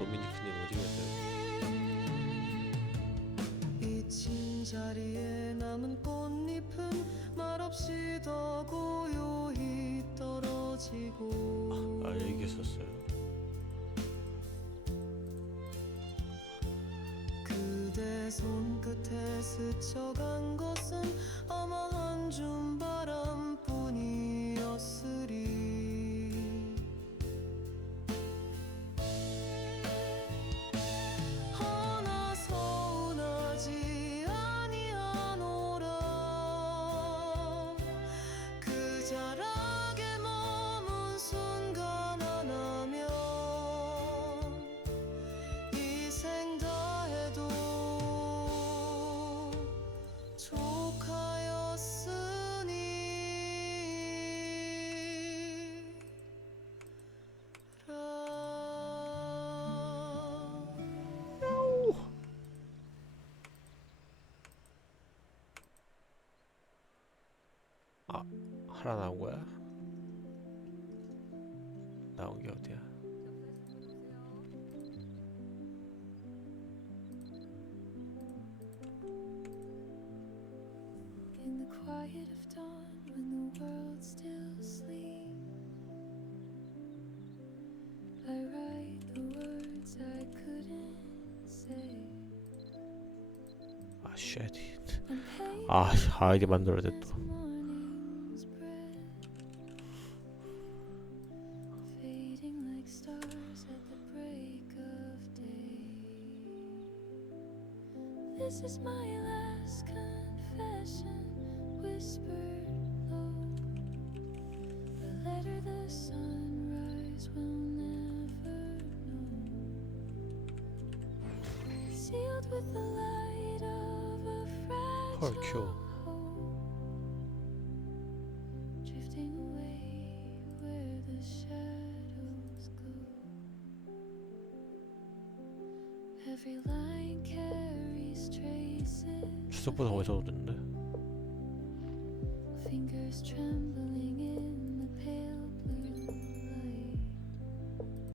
도미니크님 오지 그랬어요. 잊힌 자리에 남은 꽃잎은 말없이 더 고요히 떨어지고 아 여기 있었어요. 그대 손끝에 스쳐간 것은 아마 한줌 족하였으니 라 하나 나온 거야? 나온 게 어디야? quiet of dawn when the world still sleeps. I write the words I couldn't say. Ah shit. Ah haydi ben de öyle dedim. This is my last confession. traces. 수석보다 어디서 오던데? Fingers trembling